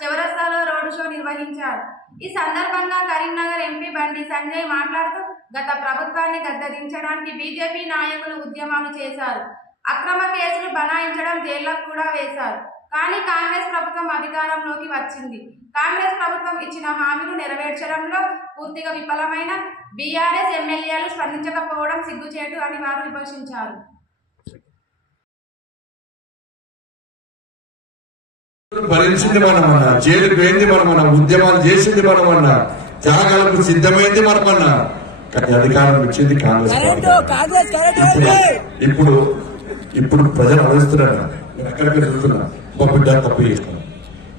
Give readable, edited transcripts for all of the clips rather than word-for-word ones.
చౌరస్తాలో road show నిర్వహించారు. ఈ సందర్భంగా కరీంనగర్ ఎంపీ బండి సంజయ్ మాట్లాడుతూ గత ప్రభుత్వాన్ని గద్దెదించడానికి బీజేపీ నాయకులు ఉద్యమాలు చేశారు. అక్రమ కేసులు బనాయించడం, జైళ్లకు కూడా వేశారు. కానీ కాంగ్రెస్ ప్రభుత్వం అధికారంలోకి వచ్చింది. కాంగ్రెస్ ప్రభుత్వం ఇచ్చిన హామీలు నెరవేర్చడంలో పూర్తిగా విఫలమైన బీఆర్ఎస్ ఎమ్మెల్యేలు స్పందించకపోవడం సిగ్గుచేటు అని వారు విమర్శించారు. భరించింది మనమన్నా, జైలుకు పోయింది మనమన్నా, ఉద్యమాలు చేసింది మనమన్నా, త్యాగాలకు సిద్ధమైంది మనమన్నా. అధికారం ఇచ్చింది కాంగ్రెస్. ఇప్పుడు ప్రజలు ఆలోచిస్తున్నారు. ఎక్కడికి వెళ్తున్నా ఒక బిడ్డ తప్పు చేస్తున్నాం,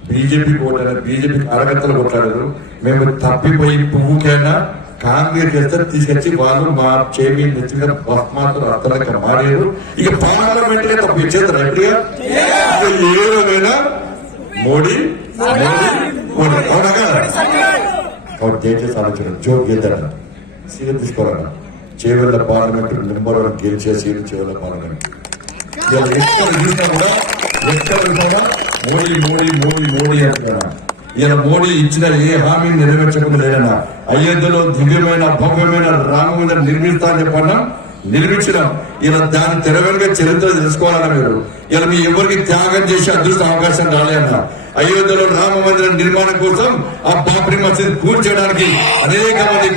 బీజేపీ కొట్టారు, బీజేపీ కార్యకర్తలు కొట్టారు. మేము తప్పిపోయి పువ్వుకైనా కాంగ్రెస్ చేస్తే తీసుకొచ్చి వాళ్ళు మా చేమి నెచ్చిన బస్ మాత్రం అర్థంగా మారేరు. ఇక పార్లమెంట్ తప్పు ఇచ్చేస్తారు. ఎప్పుడుగా ఏమైనా మోడీ అవునగా కాబట్టి దయచేసి ఆలోచన జోక్ చేద్దాం, సీఎం తీసుకోవాలన్నా. చేవెళ్ల పార్లమెంట్ మెంబర్ గెలిచే సీఎం చేవెళ్ల పార్లమెంట్ ఎక్కడ చూసినా కూడా మోడీ మోడీ మోడీ మోడీ అంటున్నా. ఇలా మోడీ ఇచ్చిన ఏ హామీని నెరవేర్చకుండా లేదన్నా. అయోధ్యలో దివ్యమైన భవ్యమైన రామ మందిరం నిర్మిస్తా అని చెప్పన్నా, నిర్మించినాం. ఇలా దాని తెరవెనుక చరిత్ర తెలుసుకోవాలన్నా. మీరు ఇలా మీ ఎవరికి త్యాగం చేసే అదృష్ట అవకాశం రాలేదన్నా. అయోధ్యలో రామ మందిరం నిర్మాణం కోసం ఆ బాబ్రీ మసీద్ కూల్చేయడానికి అనేక మంది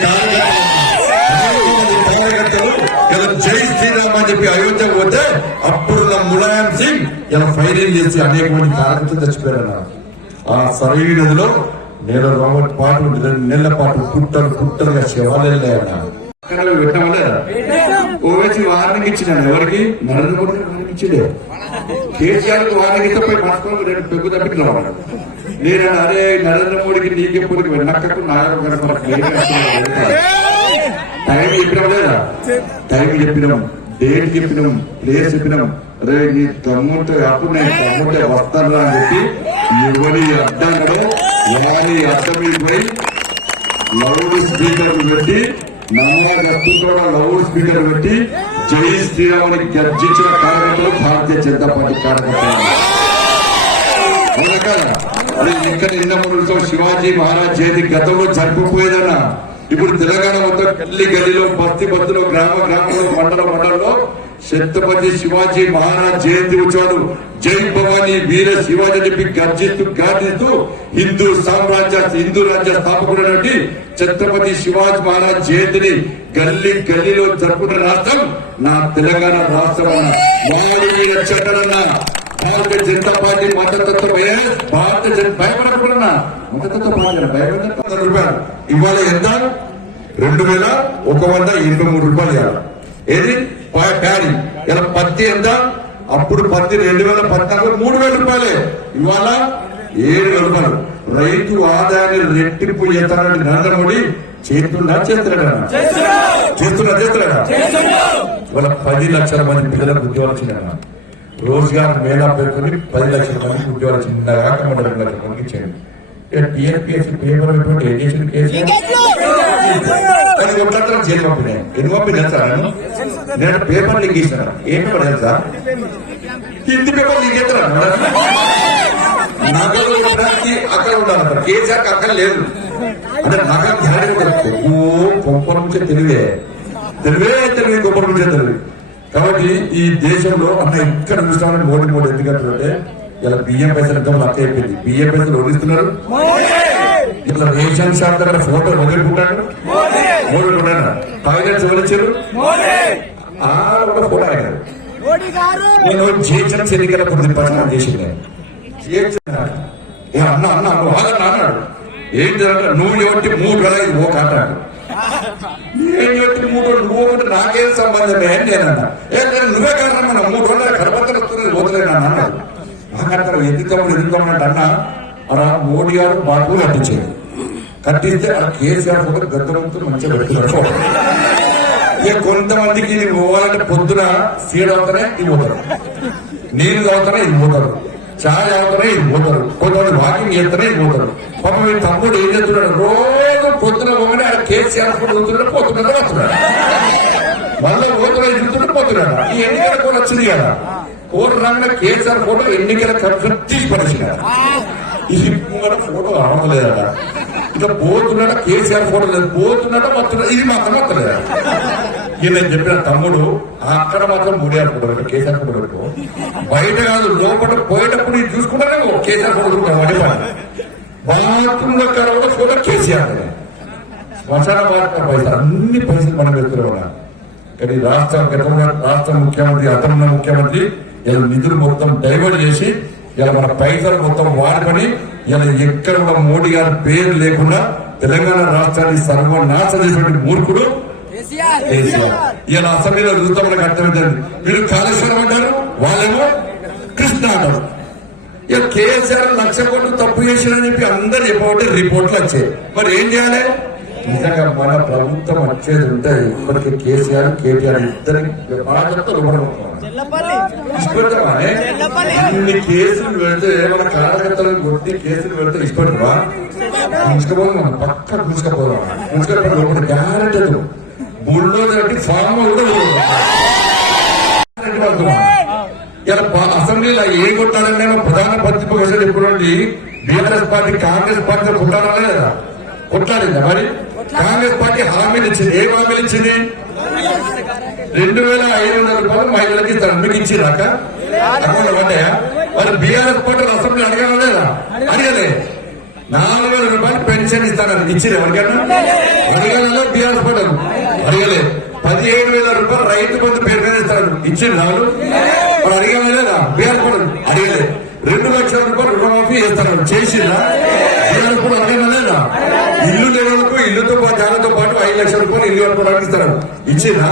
కార్యకర్తలు ఇలా జై శ్రీరామ్ అని చెప్పి అయోధ్యకు పోతే అప్పుడు ములాయం సింగ్ ఇలా ఫైరింగ్ చేసి అనేక మంది కార్యకర్తలు చచ్చిపోయారన్నారు. ఆ సరైన నదిలో నెల పాటు కుట్టలుగా శవాలు వెళ్ళాయన్నా. ఓవైసీ వార్నింగ్ ఇచ్చినాను. ఎవరికి? నరేంద్ర మోడీ వార్నింగ్ ఇచ్చిండే. కేసీఆర్ కు వార్నింగ్ ఇస్తే పోయి మార్చుకోవాలి, రెండు పెగ్గు తప్పికి రావాలి. నేను అదే నరేంద్ర మోడీకి నీకెప్పుడు వెన్నక్కకు నాగరం టైం చెప్పినాం లేదా? టైం చెప్పినాం, డేట్ చెప్పినాం, ప్లేస్ చెప్పినాం. అరే నీ తమ్ముంటే అప్పుడు నేను తమ్ముంటే వస్తాను అని చెప్పి ఎవరి అడ్డంలో వారి అడ్డం మీద పోయి లౌడ్ స్పీకర్ పెట్టి కూడా లౌడ్ స్పీకర్ పెట్టి జై శ్రీరాముని గర్జించిన కార్యకర్తలు భారతీయ జనతా పార్టీ కార్యకర్తలు. అది ఇక్కడ నిన్న ముందుతో శివాజీ మహారాజ్ జయంతి గతంలో జరుపుకుపోయేదన్నా. ఇప్పుడు తెలంగాణ మొత్తం గల్లీ గల్లీలో, బస్తీ బస్సులో, గ్రామంలో, మండలంలో ఛత్రపతి శివాజీ మహారాజ్ జయంతి ఉత్సవాలు జై భవానీ వీర శివాజీ చెప్పి గార్జిస్తూ హిందూ రాజ్య స్థాపకుడు ఛత్రపతి శివాజీ మహారాజ్ జయంతిని గల్లీలో జరుపుకున్న రాష్ట్రం నా తెలంగాణ రాష్ట్రం. భారతీయ జనతా పార్టీ మద్దతత్వ భయపడకుండా మద్దతత్వ రూపాయలు ఇవాళ ఎంత? 2183 రూపాయలు ఇవ్వాలి. ఏది ప్యాడీ ఇలా పత్తి ఎంత? అప్పుడు పత్తి 2014 3000 రూపాయలే, ఇవాళ 7000 రూపాయలు. రైతు ఆదాయాన్ని రెట్టింపు చేస్తానని నరేంద్ర మోడీ చేస్తున్నాడా? ఇవాళ 10 లక్షల మంది పిల్లలకు ఉద్యోగాలు వచ్చిందన్న. రోజ్గార్ మేళా పేర్కొని 10 లక్షల మందికి ఉద్యోగాలు చిన్నగా 2 లక్షల మందికి ఇచ్చాడు. టీఆర్పీఎస్సీ పేపర్ ఎడ్యుకేషన్ కేసు జైలు పంపినాయి. ఎందుకు పంపి తెలుసా? నేను పేపర్ లీక్ ఇస్తాను. ఏం పేపర్ తెలుసా? హిందీ పేపర్ లీక్ చేస్తాను. నగలు ఇవ్వడానికి అక్కడ ఉండాలంటారు. కేసీఆర్ అక్కడ లేదు అంటే నగలు గొప్ప నుంచే తెలివే గొప్ప నుంచే తెలివి. కాబట్టి ఈ దేశంలో అన్న ఇక్కడ చూస్తామని మోడీ ఎందుకంటే ఇలా బియ్యం పైసలు లక్క అయిపోయింది. బియ్యం పైసలు వదిలిస్తున్నారు. ఇట్లా రేషన్ షాప్ దగ్గర ఫోటో వదిలిపుంటాడు. మోడీ టాయిలెట్స్ వదిలించారు. ఫోటో అడిగారు. నేను జిహెచ్ఎంసీ ఎన్నికల కొద్ది ప్రచారం చేసింది. అన్న అన్నాడు. ఏంటి నువ్వు ఎవరికి 3 ఓ కాంటాడు. నేను ఎవరికి 3 నువ్వు ఒకటి నాకేం సంబంధమే అని నేనన్నా. నువ్వే కారణమన్నా 3 రోజులు గర్భవతులు వస్తుంది పోతలేను అన్నాడు. ఎందుకమ్మంటే అన్న అలా మోడీ గారు బాగు కట్టించారు. కట్టిస్తే ఆ కేసీఆర్ ఫోటో గద్దరంతో మంచిగా పెడుతున్నాడు. ఇక కొంతమందికి ఇది పోవాలంటే పొద్దున సీడ్ అవుతానే ఇది పోతారు, నీళ్లు తాగుతానే ఇది పోతారు, చాయ్ తాగుతానే ఇది పోతారు, కొంతమంది వాకింగ్ చేస్తానే ఇది పోతారు. పాపం మీ తమ్ముడు ఏం చేస్తున్నాడు? రోజు పొద్దున పోగానే ఆయన కేసీఆర్ ఫోటో చూస్తున్నాడు, పోతున్నాడు, వస్తున్నాడు. మళ్ళీ పోతున్నాడు, చూస్తున్నాడు, పోతున్నాడు. ఈ ఎన్నికల కూడా వచ్చింది కదా, కోర్టు రాగానే కేసీఆర్ ఫోటో ఎన్నికల కమిషన్ తీసి పడేసినారు. ఈ ముంగట ఫోటో అవడలేదట, ఇక పోతున్నట కేసీఆర్ ఫోటో లేదు, పోతున్నట మొత్తం ఇది మాత్రం వస్తలేదా. ఇక నేను చెప్పిన తమ్ముడు అక్కడ మాత్రం మూడేయాలి ఫోటో, కేసీఆర్ ఫోటో పెట్టుకో, బయట కాదు లోపల పోయేటప్పుడు ఇది చూసుకుంటానే కేసీఆర్ ఫోటో చూసుకుంటాం. బాత్రూమ్ లో కరవడ ఫోటో కేసీఆర్, శ్మశాన వార్త పైసలు అన్ని పైసలు మనం పెడుతున్నాం. కానీ రాష్ట్ర ముఖ్యమంత్రి అతనున్న ముఖ్యమంత్రి ఇలా నిధులు మొత్తం డైవర్ట్ చేసి ఇలా మన పైసలు మొత్తం వాడుకొని ఇలా ఎక్కడ కూడా మోడీ గారి పేరు లేకుండా తెలంగాణ రాష్ట్రాన్ని సర్వనాశనం చేసినటువంటి మూర్ఖుడు కేసీఆర్. ఇలా అసెంబ్లీలో చూస్తాం మనకు అర్థమైంది. మీరు కాళేశ్వరం అంటారు, వాళ్ళేమో కృష్ణ అంటారు. ఇక కేసీఆర్ 1,00,000 కోట్లు తప్పు చేసినని చెప్పి అందరు చెప్పబట్టి రిపోర్ట్లు వచ్చాయి. మరి ఏం చేయాలి? నిజంగా మన ప్రభుత్వం వచ్చేది ఉంటాయి. ఇప్పటికీ కేసీఆర్ కేటీఆర్ ఇద్దరికి ఇన్ని కేసులు పెడితే మన కార్యకర్తలను కొట్టి కేసులు పెడితే ఇష్టపడరా, ఉంచుకపోదాం, మనం పక్క ఉంచుకపోదాం. ఉంచుకపోతే గ్యారెంటీ బుల్డోజర్ ఫామ్ కూడా ఇలా అసెంబ్లీలో ఏం కొట్టాలని ప్రధాన ప్రతిపక్ష ఎప్పుడండి బీఆర్ఎస్ పార్టీ కాంగ్రెస్ పార్టీ కొట్టాలనే కదా, కొట్లాడిందా? మరి కాంగ్రెస్ పార్టీ హామీలు ఇచ్చింది. ఏం హామీలు ఇచ్చింది? 2,500 రూపాయలు మహిళలకి ఇస్తాను, మీకు ఇచ్చిరాక అకౌంట్ పడ్డాయా? మరి బీఆర్ఎస్ పార్టీ అసెంబ్లీ అడగాల లేదా? అడగలే. 4,000 రూపాయలు పెన్షన్ ఇస్తానని ఇచ్చింది ఎవరికైనా? అడగలలో బీఆర్ఎస్ పార్టీ అడగలే. 17,000 రూపాయలు రైతు బంధు పేరు మీద ఇస్తాడు, ఇచ్చింది నాడు అడిగామే లేదా? BRS party అడిగలే. 2,00,000 రూపాయలు రుణమాఫీ చేస్తాను, చేసిందా? బీఆర్ఎస్ పార్టీ అడిగినా లేదా? ఇల్లు లేవలకు ఇల్లుతో జాగాతో పాటు 5,00,000 రూపాయలు ఇల్లు కట్టుకోవడానికి ఇస్తారు, ఇచ్చినా?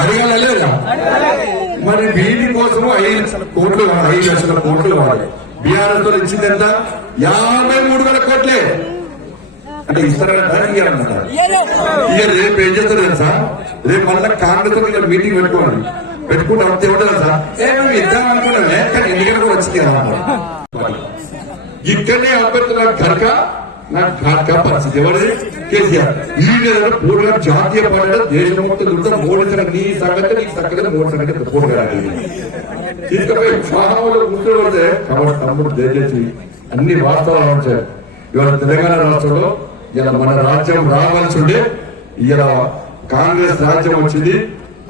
అడిగాల లేదా? మరి వీటి కోసం 5,00,000 కోట్లు 5,00,000 కోట్లు కావాలి. బీఆర్ఎస్ తో ఇచ్చింది ఎంత? 53,000 కోట్లే. అంటే ఇస్తారంట, ఇయ్యాలంటారు. ఇక రేపు ఏం చేస్తారు తెలుసా? రేపు మళ్ళీ కాంగ్రెస్ తో మీటింగ్ పెట్టుకోవాలి. పెట్టుకుంటే అంతే ఉంటుంది సార్. మేము ఇద్దాం అనుకున్నామే, కానీ ఎన్నికలు కూడా వచ్చింది కదా. ఇక్కడనే అభ్యర్థులకు కనుక నాకు ఘాట్గా పరిస్థితి ఎవరిది? కేసీఆర్. ఈ నెలలో పూర్తిగా జాతీయ పార్టీ దేశం మొత్తం మోడీ నీ సంగతి నీకు సంగతి మోడీ సంగతి పూర్తిగా తీసుకుపోయి ఫారంలో కూర్చోబడితే కాబట్టి తమ్ముడు దయచేసి అన్ని వాస్తవాలు వచ్చాయి. ఇవాళ తెలంగాణ రాష్ట్రంలో ఇలా మన రాజ్యం రావాల్సి ఉండే ఇలా కాంగ్రెస్ రాజ్యం వచ్చింది.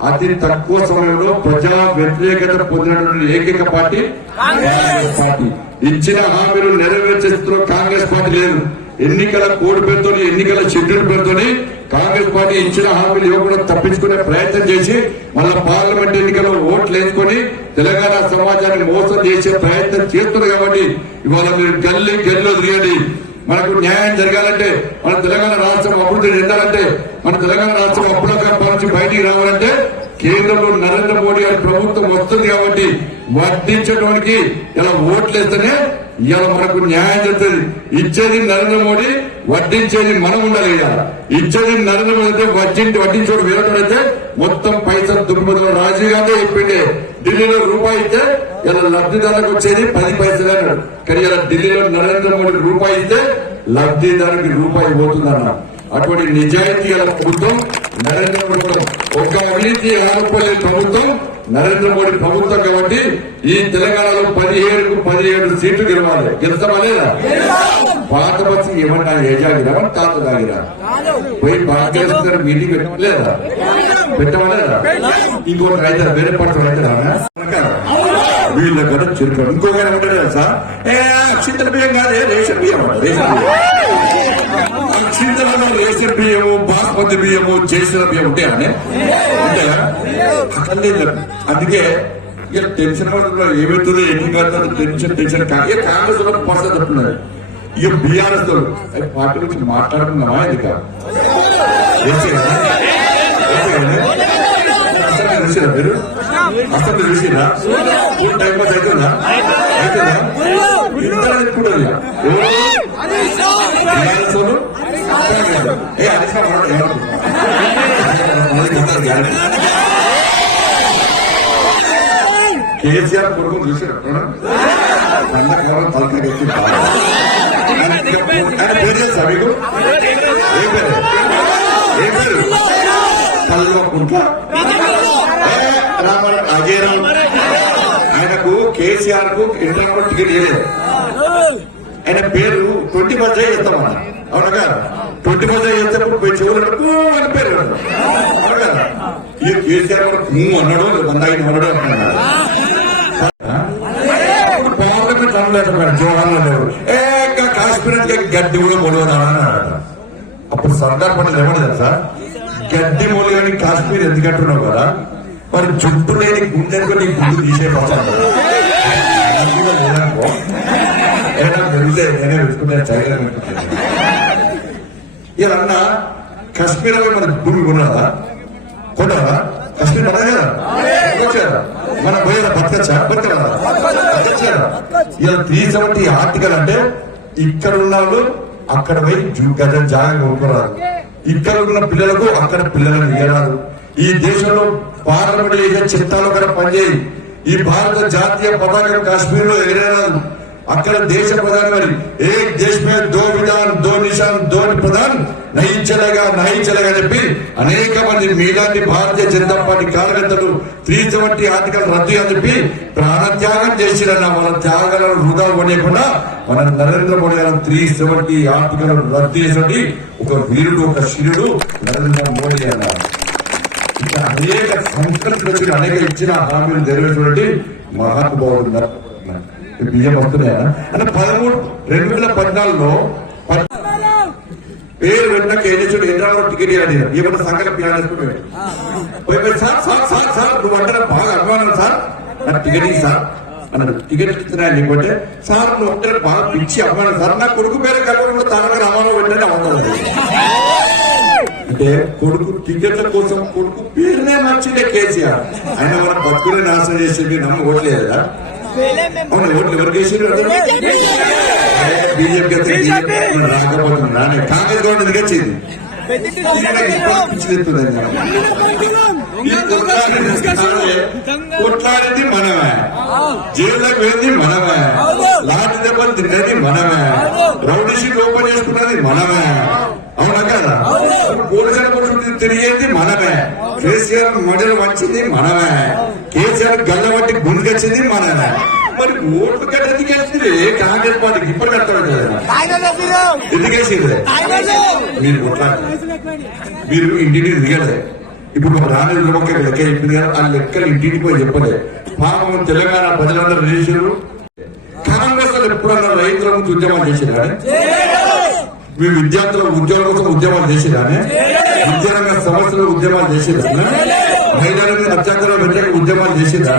అతి తక్కువ సమయంలో ప్రజా వ్యతిరేకత పొందినటువంటి ఏకైక పార్టీ కాంగ్రెస్ పార్టీ. ఇచ్చిన హామీలు నెరవేర్చేస్తున్న కాంగ్రెస్ పార్టీ లేదు. ఎన్నికల కోడ్ పేరుతో, ఎన్నికల షెడ్యూల్ పేరుతో కాంగ్రెస్ పార్టీ ఇచ్చిన హామీలు ఇవ్వకుండా తప్పించుకునే ప్రయత్నం చేసి మళ్ళా పార్లమెంట్ ఎన్నికల్లో ఓట్లు వేసుకుని తెలంగాణ సమాజాన్ని మోసం చేసే ప్రయత్నం చేస్తున్నారు. కాబట్టి ఇవాళ మీరు గల్లీ గల్లీలో తిరగండి. మనకు న్యాయం జరగాలంటే, మన తెలంగాణ రాష్ట్రం అభివృద్ధి చెందాలంటే, మన తెలంగాణ రాష్ట్రం అప్పుల నుంచి బయటికి రావాలంటే కేంద్రంలో నరేంద్ర మోడీ గారి ప్రభుత్వం వస్తుంది. కాబట్టి వడ్డించడానికి ఇలా ఓట్లేస్తేనే ఇవాళ మనకు న్యాయం జరుగుతుంది. ఇచ్చేది నరేంద్ర మోడీ, వడ్డించేది మనం ఉండాలి. ఇలా ఇచ్చేది నరేంద్ర మోడీ అయితే వడ్డించోడు వేరేటోడైతే మొత్తం పైసలు దుర్మతులు. రాజీవ్ గాంధీ చెప్పిండే ఢిల్లీలో రూపాయి ఇస్తే ఇలా లబ్ధిదారులకు వచ్చేది 10 పైసలు అన్నాడు. కానీ ఇలా ఢిల్లీలో నరేంద్ర మోడీ రూపాయి ఇస్తే లబ్ధిదారునికి రూపాయి పోతుందన్న. అటువంటి నిజాయితీ గల ప్రభుత్వం నరేంద్ర మోడీ. ఒక అవినీతి ఆరోపణలేని ప్రభుత్వం నరేంద్ర మోడీ ప్రభుత్వం. కాబట్టి ఈ తెలంగాణలో 17 సీట్లు గెలవాలి. గెలుస్తామా లేదా? పాత బస్సు ఏమన్నా ఏజాగిరా తాత తాగిరా పోయి భాగ్యలక్ష్మి మీటింగ్ పెట్టలేదా? పెట్టమలేదా? ఇంకోటి అయితే వేరే పడతాం అయితే వీళ్ళ కదా చిరుకాడు. ఇంకొక ఏమంటారు సార్, అక్షింతల బియ్యం కాదే రేషన్ బియ్యం. అక్షింతలలో రేషన్ బియ్యము, బాస్మతి బియ్యము, చేసిన బియ్యం ఉంటాయని ఉంటాయా? అక్కడ లేదు. అందుకే ఇక టెన్షన్ పడుతున్నారు. ఏమవుతుందో ఎన్ని కడతారు టెన్షన్. కాంగ్రెస్ లో పర్సెంట్ చెప్తున్నారు. ఇక బీఆర్ఎస్ తో పార్టీ గురించి మాట్లాడుతున్నామా? ఇది కాదు. చూసిరా మీరు? అసలు చూసిరా? టైం పాస్ అవుతుందా? ఇద్దరు అనుకుంటారు. కేసీఆర్ కొడుకు చూసిరా? అందరికీ తలకాయ ఎత్తి పేరు చేస్తా మీకు? ఏ పేరు? ఏ పేరు? కల్వకుంట్ల అజయరావు. ఆయనకు కేసీఆర్ కు ఇంటర్నల్ టికెట్ ఇవ్వలేదు. ఆయన పేరు 20 చేస్తామన్నా, అవునా కదా? 20 చేస్తే చెవులకు అని పేరు అవునా కదా? ఈ కేసీఆర్ అన్నాడు, 100 అన్నాడు అంటున్నాడు. పార్లమెంట్ అనలేదు జవహర్లాల్ నెహ్రూ, కాశ్మీర్ గడ్డి కూడా మొలవనా అన్నాడు. అప్పుడు సర్దార్ పటేల్ ఏమన్నా తెలుసా, గడ్డి మొలగని కాశ్మీర్ ఎందుకంటున్నావు కదా, మరి జుట్టు లేని గుండెకు నీ గుండు తీసే పచ్చాను నేనే పెట్టుకున్నాను చదివాను. ఇలా అన్న కాశ్మీర్ మన భూమి కొన్నారా, కొన్నారా? కాశ్మీర్ మనదే కదా, వచ్చారా? మన పోయేదా బతకచ్చా, బతకరా? ఇలా 370 ఆర్టికల్ అంటే ఇక్కడ ఉన్న వాళ్ళు అక్కడ పోయి గజ జాగా కొనుక్కోరాదు, ఇక్కడ ఉన్న పిల్లలకు అక్కడ పిల్లలను ఇయ్యరాదు. ఈ దేశంలో పార్లమెంట్ చేసే చట్టాలు అక్కడ పనిచేయి. ఈ భారత జాతీయ పతాకం కాశ్మీర్ లో ఎగరేరాదు. అక్కడ దేశ ప్రధాని మరి ఏక్ దేశ్ మే దో విధాన్ దో నిషాన్ దో ప్రధాన్ నహించలేగా చెప్పి అనేక మంది మీలాంటి భారతీయ జనతా పార్టీ కార్యకర్తలు 370 ఆర్టికల్ రద్దు అని చెప్పి ప్రాణత్యాగం చేసిరన్న. మన త్యాగాలను వృధా పడేయకుండా మన నరేంద్ర మోడీ గారు 370 ఆర్టికల్ రద్దు చేసినట్టు ఒక వీరుడు, ఒక శిరుడు నరేంద్ర మోడీ అన్నారు. ఇంకా అనేక సంస్కృతులు అనేక ఇచ్చిన హామీలు నెరవేర్చినటువంటి మహానుభావుడు. బియ్యం వస్తున్నాయా అంటే 2014లో పేరు వెంట కేజీచుడు ఎన్నిసార్లు టికెట్ ఇవ్వాలి, ఏమన్నా సంఘటన పిల్లలు సార్ నువ్వు అంటే బాగా అభిమానం సార్, నాకు టికెట్ ఇయ్యి సార్ అన్నాడు. టికెట్ ఇస్తున్నాయని లేకపోతే సార్ నువ్వు అంటే బాగా పిచ్చి అభిమానం సార్, నా కొడుకు పేరు కలవకుండా తనగా రామారావు వెంటనే అవుతుంది అంటే కొడుకు టికెట్ల కోసం కొడుకు పేరునే మార్చిండే కేసీఆర్. ఆయన మన భక్తుల్ని నాశనం చేసింది, నమ్మ ఓట్లేదా? అవును, ఓట్లు ఎవరికి వేసారు? బీజేపీ కాంగ్రెస్ గవర్నమెంట్ వచ్చింది. కొట్లాడింది మనమే, జైల్లోకి వెళ్ళింది మనమే, లాంటి దెబ్బలు తిన్నది మనమే, రౌడీ షీట్ ఓపెన్ చేసుకున్నది మనమే, అవునా కదా? పోలీసుల కోసం తిరిగేది మనమే, కేసీఆర్ మొదలు వచ్చింది మనమే, కేసీఆర్ గల్ల బట్టి గుండెకొచ్చింది మనమే. మరి ఓట్లు కట్ట ఎందుకేసింది కాంగ్రెస్ పార్టీకి? ఇప్పుడు కడతాడు ఎందుకేసింది? మీరు కొట్లాడు, మీరు ఇంటిని దిగలే. ఇప్పుడు రాణి లెక్క చెప్పింది కదా, ఆ లెక్కలు ఇంటికి పోయి చెప్పలే. పాపం తెలంగాణ ప్రజలందరూ చేసారు. కాంగ్రెస్ వాళ్ళు ఎప్పుడన్నా రైతుల నుంచి ఉద్యమాలు చేసిరా? మీ విద్యార్థుల ఉద్యోగం కోసం ఉద్యమాలు చేసిరానే? విద్యారంగ సమస్యలు ఉద్యమాలు చేసిరా? మహిళల అత్యాచార వ్యతిరేక ఉద్యమాలు చేసిరా?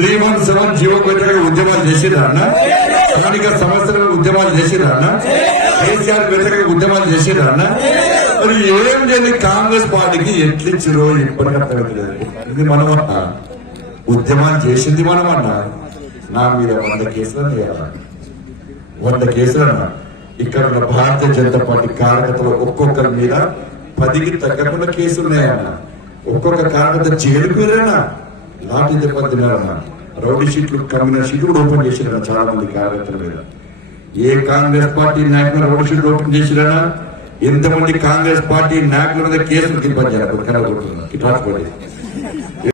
317 జీవో వ్యతిరేక ఉద్యమాలు చేసిరా? స్థానిక సమస్యల ఉద్యమాలు చేసిరా? కేసీఆర్ వ్యతిరేక ఉద్యమాలు చేసిరా? మరి ఏం లేదు కాంగ్రెస్ పార్టీకి ఎట్లిచ్చిరో ఇప్పటికీ అర్థమవుతలేదు. ఇది మనమన్నా ఉద్యమాలు చేసింది మనమన్నా. నా మీద 100 కేసులు వేయాల, 100 కేసులన్నా. ఇక్కడ ఉన్న భారతీయ జనతా పార్టీ కార్యకర్తలు ఒక్కొక్కరి మీద 10కి తగ్గకుండా కేసులు ఉన్నాయన్న. ఒక్కొక్క కార్యకర్త జైలుకు వెళ్ళారన్నా, లాఠీ దెబ్బలు తిన్నారన్నా, రౌడీ షీట్లు కమ్యూనల్ షీట్లు కూడా ఓపెన్ చేసిరన్నా చాలా మంది కార్యకర్తల మీద. ఏ కాంగ్రెస్ పార్టీ నాయకులు రౌడీ షీట్లు ఓపెన్ చేసిరన్నా? ఎంతమంది కాంగ్రెస్ పార్టీ నాయకుల మీద కేసులు తిప్పించారు?